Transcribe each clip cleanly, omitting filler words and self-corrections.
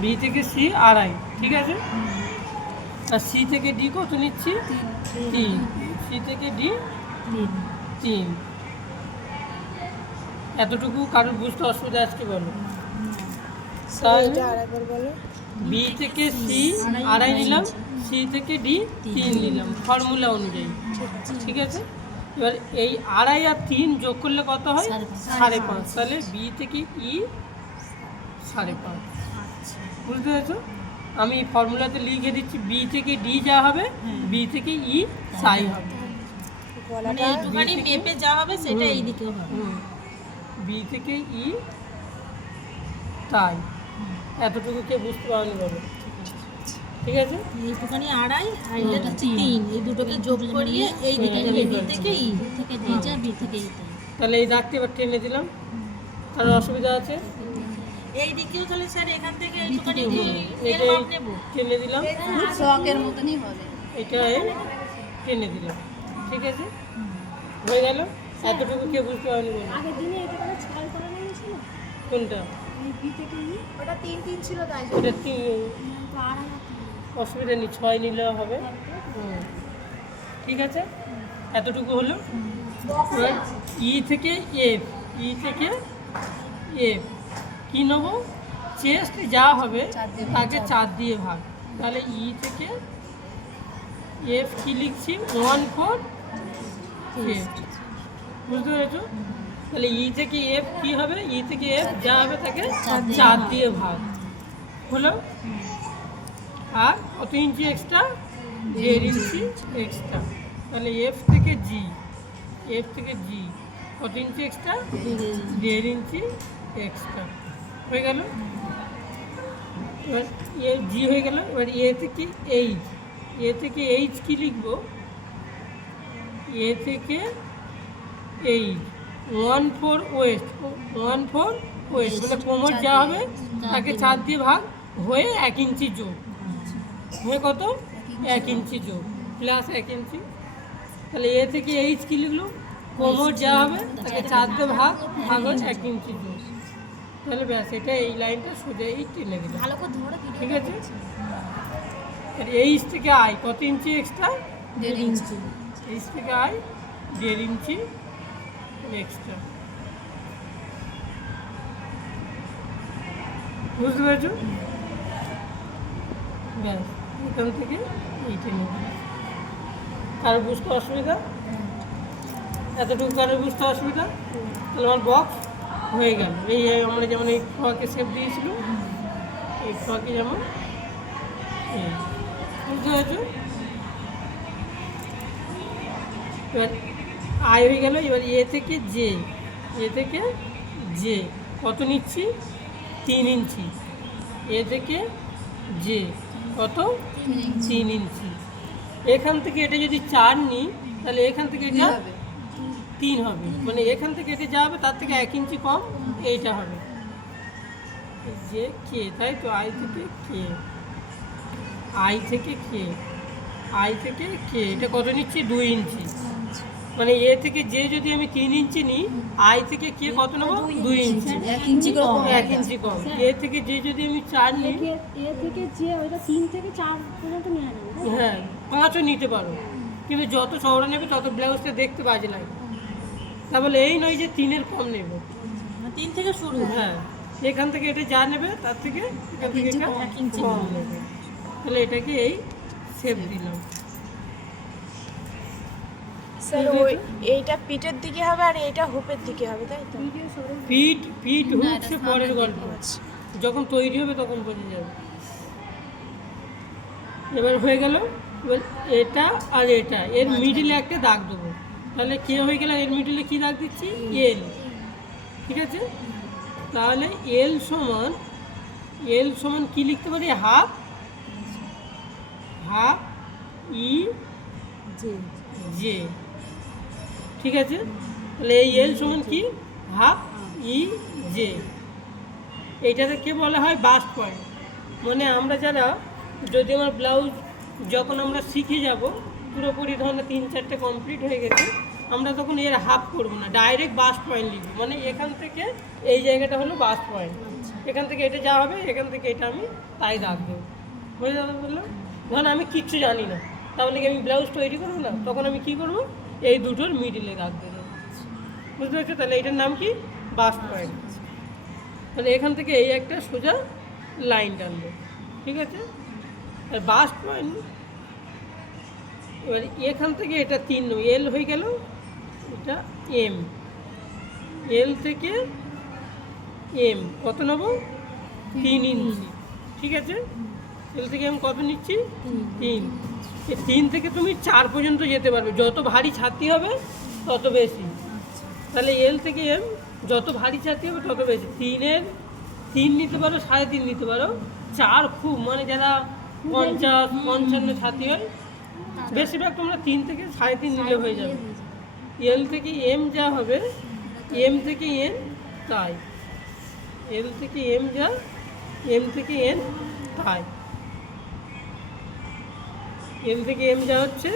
B থেকে C আড়াই, ঠিক আছে। আর সি থেকে ডি কত নিচ্ছি? 3। সি থেকে ডি 3। এতটুকু কারোর বুঝতে অসুবিধা আছে বলো? তাহলে বি থেকে সি আড়াই নিলাম, সি থেকে ডি 3 নিলাম ফর্মুলা অনুযায়ী, ঠিক আছে। এবার এই আড়াই আর 3 যোগ করলে কত হয়? 5.5। তাহলে বি থেকে ই 5.5। বুঝতে পেরেছো? আমি ফর্মুলাতে লিখে দিচ্ছি, বি থেকে ডি যা হবে বি থেকে ই সাই হবে, মানে এইটুখানি মেপে যা হবে সেটা এই দিকেও হবে। বি থেকে ই তাই। এতটুকু কে বুঝতে পারনি বলো? ঠিক আছে, এইটুখানি আড়াই আর এটা 3, এই দুটোকে যোগ করিয়ে এই দিকে বি থেকে ই থেকে ডি যা বি থেকে ই। তাহলে এই দাগটা এবার টেনে দিলাম। কারণ অসুবিধা আছে? এই দিকেও তাহলে স্যার এখান থেকে এইটুখানি এর এটাই মাপ নেব। টেনে দিলাম, শখের মতনই হবে। এটাই টেনে দিলাম, ঠিক আছে, হয়ে গেল। এতটুকু কে বুঝতে পারনি বলো? আগের দিনে এটা কোনো 6 করা হয়েছিল, কোনটা? এই বি থেকে ই ওটা 3 ছিল তাই ওটা তো আড়াই অসুবিধা নেই, 6 নিলেও হবে। ঠিক আছে, এতটুকু হলো। এবার ই থেকে এফ, ই থেকে এফ কী নেবো? চেস্ট যা হবে তাকে 4 দিয়ে ভাগ। তাহলে ই থেকে এফ কি লিখছি? 1/4 চেস্ট। বুঝতে পেরেছো? তাহলে ই থেকে এফ কি হবে? ই থেকে এফ যা হবে তাকে 4 দিয়ে ভাগ হলো। আর কত ইঞ্চি এক্সট্রা? 1.5 ইঞ্চি এক্সট্রা। তাহলে এফ থেকে জি, এফ থেকে জি কত ইঞ্চি এক্সট্রা? 1.5 ইঞ্চি এক্সট্রা। হয়ে গেল। এবার এ জি হয়ে গেল। এবার এ থেকে এইচ, এ থেকে এইচ কী লিখবো? এ থেকে এইচ 1/4 ওয়েস্ট, 1/4 ওয়েস্ট মানে কোমর যা হবে তাকে 4 দিয়ে ভাগ হয়ে 1 ইঞ্চি যোগ হয়ে কত? 1 ইঞ্চি যোগ প্লাস 1 ইঞ্চি। তাহলে এ থেকে এইচ কী লিখলো? কোমর যা হবে তাকে 4 দিয়ে ভাগ ভাগ হয়ে 1 ইঞ্চি যোগ। তাহলে ব্যাস, এটা এই লাইনটা সোজা এই টেনে দিলাম, ভালো করে ধরে ঠিক আছে। আর এইচ থেকে আই কত ইঞ্চি এক্সট্রা? 1.5 ইঞ্চি। এইচ থেকে আই 1.5 ইঞ্চি এক্সট্রা। বুঝতে পেরেছো? ব্যাস, এখান থেকে এই টেনে দিলাম। কারো বুঝতে অসুবিধা? এতটুকু কারো বুঝতে অসুবিধা? তাহলে আমার বক্স হয়ে গেল। এই আমরা যেমন এই ফ্রকে শেপ দিয়েছিল, এই ফ্রকে যেমন এই। বুঝতে পেরেছো? এবার আই হয়ে গেল। এবার এ থেকে জে, এ থেকে জে কত নিচ্ছি? 3 ইঞ্চি। এ থেকে জে কত? 3 ইঞ্চি। এখান থেকে এটা যদি 4 নিই তাহলে এখান থেকে এটা 3 হবে, মানে এখান থেকে এটা যা হবে তার থেকে 1 ইঞ্চি কম এইটা হবে। যে কে, তাই তো, আই থেকে কে, আই থেকে কে, আই থেকে কে এটা কত নিচ্ছি? 2 ইঞ্চি। মানে এ থেকে যে যদি আমি 3 ইঞ্চি নিই, আই থেকে কে কত নেবো? 2 ইঞ্চি, 1 ইঞ্চি করে কম। 1 ইঞ্চি কম। এ থেকে যে যদি আমি 4 নিই, এ থেকে যে ওইটা 3 থেকে 4 পর্যন্ত নেওয়া যাবে, তাই তো? হ্যাঁ 5ও নিতে পারো, কিন্তু যত চওড়া নেবে তত ব্লাউজটা দেখতে বাজে লাগে। তা বলে এই নয় যে 3-এর কম নেব। 3 থেকে শুরু। হ্যাঁ, এখান থেকে এটা যা নেবে তার থেকে এখান থেকে এটা 1 ইঞ্চি কম নেবে। তাহলে এটাকে এই শেপ দিলাম। স্যার ওই এইটা পিঠের দিকে হবে আর এইটা হুপের দিকে হবে, তাই তো? পিঠ পিঠ হচ্ছে পরের গল্প, যখন তৈরি হবে তখন বোঝা যাবে। এবার হয়ে গেল। এবার এটা আর এটা এর মিডিলে একটা দাগ দেবো। তাহলে কে হয়ে গেল? এর মিডিলে কী দাগ দিচ্ছি? এল, ঠিক আছে। তাহলে এল সমান, এল সমান কী লিখতে পারি? হাফ, হাফ ই জে, ঠিক আছে। তাহলে এই এল সমান কি? Half E J. এইটাকে কে বলা হয়? Bust point. মানে আমরা যারা, যদি আমার ব্লাউজ যখন আমরা শিখে যাব পুরোপুরি ধরনের 3-4টে কমপ্লিট হয়ে গেছে, আমরা তখন এর হাফ করবো না, ডাইরেক্ট বাস্ট পয়েন্ট লিখবো। মানে এখান থেকে এই জায়গাটা হলো বাস্ট পয়েন্ট, এখান থেকে এটা যা হবে এখান থেকে এটা আমি তাই রাখ দেবো। হয়ে যাবে বললাম। ধরুন আমি কিচ্ছু জানি না, তাহলে কি আমি ব্লাউজ তৈরি করবো না, তখন আমি কি করবো, এই দুটোর মিডিলে রাখ দেবো। বুঝতে পারছো? তাহলে এটার নাম কি, বাস্ট পয়েন্ট। তাহলে এখান থেকে এই একটা সোজা লাইন টানবো, ঠিক আছে। আর বাস্ট পয়েন্ট, এবার এখান থেকে এটা 3 এল হয়ে গেল, এটা এম, এল থেকে এম কত নেব, 3 ইঞ্চি, ঠিক আছে। এল থেকে এম কত নিচ্ছি, 3। এই 3 থেকে তুমি 4 পর্যন্ত যেতে পারবে, যত ভারী ছাতি হবে তত বেশি। তাহলে এল থেকে এম যত ভারী ছাতি হবে তত বেশি। 3 নিতে পারো, 3.5 নিতে পারো, 4 খুব, মানে যারা 50-55 ছাতি হয়, বেশিরভাগ তোমরা 3 থেকে 3.5 নিলে হয়ে যাবে। এল থেকে এম যা হবে, এম থেকে এন তাই, এল থেকে এম যা, এম থেকে এন তাই, এম থেকে এম যা হচ্ছে,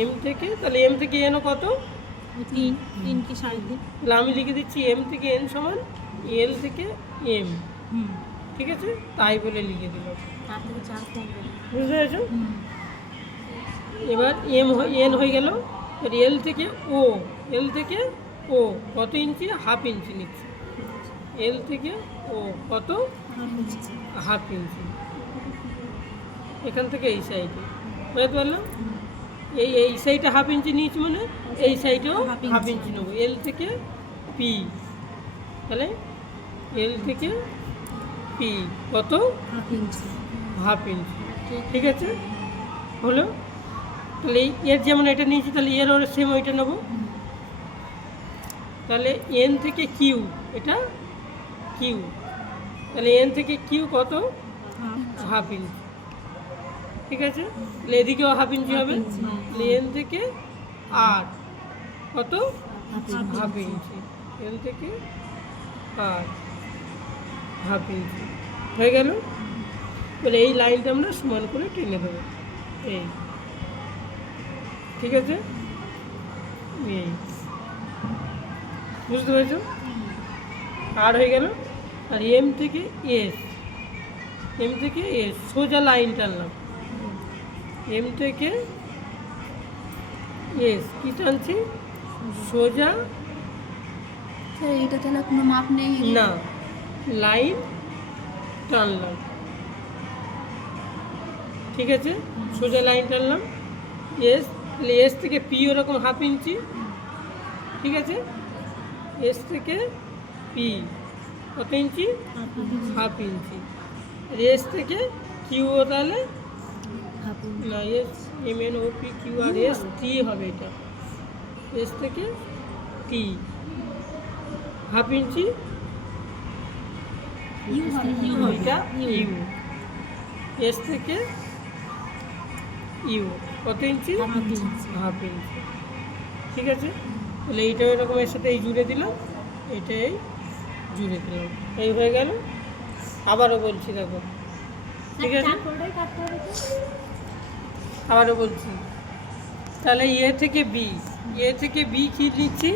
এম থেকে, তাহলে এম থেকে এনও কত, 3 কি 3.5। তাহলে আমি লিখে দিচ্ছি এম থেকে এন সমান এল থেকে এম, ঠিক আছে, তাই বলে লিখে দিলাম। তার থেকে 4 কম দেবে। বুঝতে পেরেছো? এবার এম এন হয়ে গেল। এল থেকে ও, এল থেকে ও কত ইঞ্চি, হাফ ইঞ্চি নিচ্ছি। এল থেকে ও কত, হাফ ইঞ্চি, এখান থেকে এই সাইডে, বুঝতে পারলাম। এই সাইডে হাফ ইঞ্চি নিয়েছি, মানে এই সাইডেও হাফ ইঞ্চি নেবো। এল থেকে পি, তাহলে এল থেকে পি কত, হাফ ইঞ্চি, ঠিক আছে, হলো। তাহলে এর যেমন এটা নিয়েছি, তাহলে এর ওর সেম ওইটা নেবো। তাহলে এন থেকে কিউ, এটা কিউ, তাহলে এন থেকে কিউ কত, হাফ ইঞ্চি, ঠিক আছে। তাহলে এদিকেও হাফ ইঞ্চি হবে। তাহলে এন থেকে আর কত, হাফ ইঞ্চি, এন থেকে আর হাফ ইঞ্চি হয়ে গেল। তাহলে এই লাইনটা আমরা সমান করে টেনে দেবো, এই, ঠিক আছে, এই, বুঝতে পেরেছো? আর হয়ে গেল। আর এম থেকে এস, এম থেকে এস সোজা লাইন টানলাম, এম থেকে এস কি টানছি, সোজা, এইটা তাহলে কোনো মাপ নেই, না, লাইন টানলাম, ঠিক আছে, সোজা লাইন টানলাম। এস, তাহলে এস থেকে পি ওরকম হাফ ইঞ্চি, ঠিক আছে, এস থেকে পি কত ইঞ্চি, হাফ ইঞ্চি। এস থেকে কিউ তাহলে না, S M N O P Q R S T হবে, এটা এস থেকে টি হাফ ইঞ্চি, এটা ইউ, এস থেকে ইউ কত ইঞ্চি, হাফ ইঞ্চি, ঠিক আছে। তাহলে এইটা এরকম এর সাথে এই জুড়ে দিলাম, এটাই জুড়ে দিলাম, এই হয়ে গেল। আবারও বলছি, দেখো, ঠিক আছে, তারপরেই কাটতে হবে তো। আবারও বলছি। তাহলে এ থেকে বি, এ থেকে বি কি নিচ্ছি,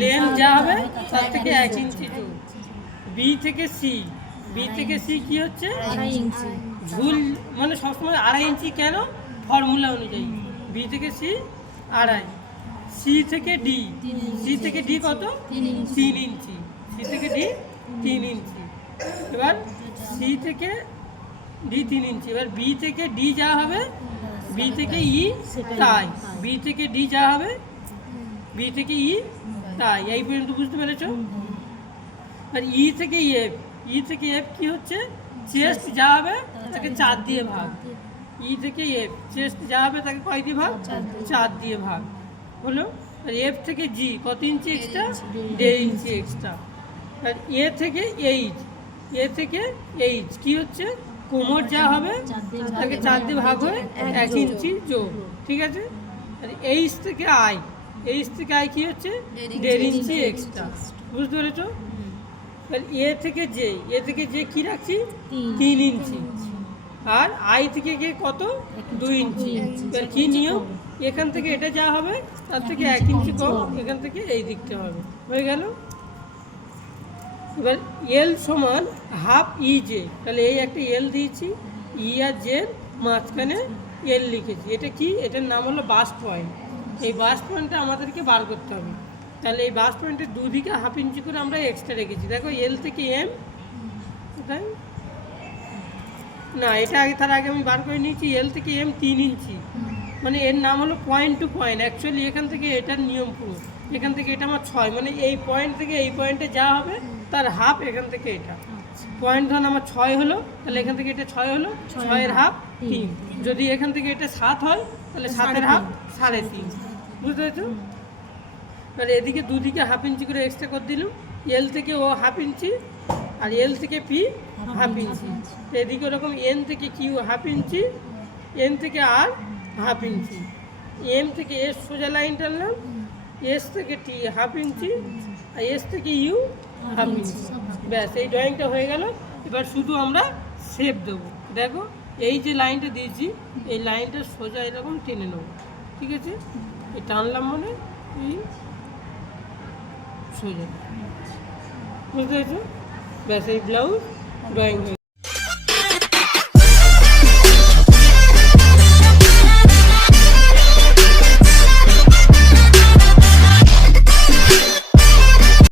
লেন যা হবে তার থেকে 1 ইঞ্চি দূর। বি থেকে সি, বি থেকে সি কি হচ্ছে, 2.5 ইঞ্চি। ভুল, মানে সবসময় 2.5 ইঞ্চি, কেন, ফর্মুলা অনুযায়ী বি থেকে সি 2.5, সি থেকে ডি, সি থেকে ডি কত, 3 ইঞ্চি, সি থেকে ডি 3 ইঞ্চি। এবার সি থেকে ডি 3 ইঞ্চি। এবার বি থেকে ডি যা হবে, বি থেকে ই তাই, বি থেকে ডি যা হবে, বি থেকে ই তাই, এই পর্যন্ত বুঝতে পেরেছো? আর ই থেকে এফ, ই থেকে এফ কি হচ্ছে, চেস্ট যা হবে তাকে 4 দিয়ে ভাগ, ই থেকে এফ চেস্ট যা হবে তাকে কয় দিয়ে ভাগ, 4 দিয়ে ভাগ, হলো। আর এফ থেকে জি কত ইঞ্চি এক্সট্রা, 1.5 ইঞ্চি এক্সট্রা। আর এ থেকে এইচ, এ থেকে এইচ কি হচ্ছে, কোমর যা হবে তাকে 4 দিয়ে ভাগ হয়ে 1 ইঞ্চি যোগ, ঠিক আছে। আর এইচ থেকে আই, এইচ থেকে আই কি হচ্ছে, 1.5 ইঞ্চি এক্সট্রা, বুঝতে পেরেছো? তাহলে এ থেকে জে, এ থেকে জে কি রাখছি, 3 ইঞ্চি। আর আই থেকে কে কত, 2 ইঞ্চি। এবার কি নিয়ম, এখান থেকে এটা যা হবে তার থেকে 1 ইঞ্চি কম এখান থেকে এই দিকটা হবে, হয়ে গেল। এবার এল সমান হাফ ই জে, তাহলে এই একটা এল দিয়েছি, ই আর জের মাঝখানে এল লিখেছি। এটা কি? এটার নাম হলো বাস্ট পয়েন্ট। এই বাস্ট পয়েন্টটা আমাদেরকে বার করতে হবে। তাহলে এই বাস্ট পয়েন্টের দুদিকে হাফ ইঞ্চি করে আমরা এক্সট্রা রেখেছি। দেখো এল থেকে এম, তাই না, এটা আগে তার আগে আমি বার করে নিয়েছি। এল থেকে এম 3 ইঞ্চি, মানে এর নাম হলো পয়েন্ট টু পয়েন্ট। অ্যাকচুয়ালি এখান থেকে এটার নিয়ম পুরো, এখান থেকে এটা আমার 6, মানে এই পয়েন্ট থেকে এই পয়েন্টে যা হবে তার হাফ এখান থেকে এটা। পয়েন্ট ধরুন আমার 6 হলো, তাহলে এখান থেকে এটা 6 হলো, 6-এর হাফ 3। যদি এখান থেকে এটা 7 হয় তাহলে 7-এর হাফ 3.5, বুঝতে পেরেছো? তাহলে এদিকে দুদিকে হাফ ইঞ্চি করে এক্সট্রা করে দিলাম। এল থেকে ও হাফ ইঞ্চি, আর এল থেকে পি হাফ ইঞ্চি। এদিকে ওরকম এন থেকে কিউ হাফ ইঞ্চি, এন থেকে আর হাফ ইঞ্চি, এম থেকে এস সোজা লাইন টানলাম, এস থেকে টি হাফ ইঞ্চি, আর এস থেকে ইউ হাফ ইঞ্চি। ব্যাস, এই ড্রয়িংটা হয়ে গেল। এবার শুধু আমরা শেপ দেবো। দেখো এই যে লাইনটা দিয়েছি, এই লাইনটা সোজা এরকম টেনে নেবো, ঠিক আছে? এই টানলাম মানে এই সোজা, বুঝতে পেরেছো? ব্যাস, এই ব্লাউজ ড্রয়িং হয়ে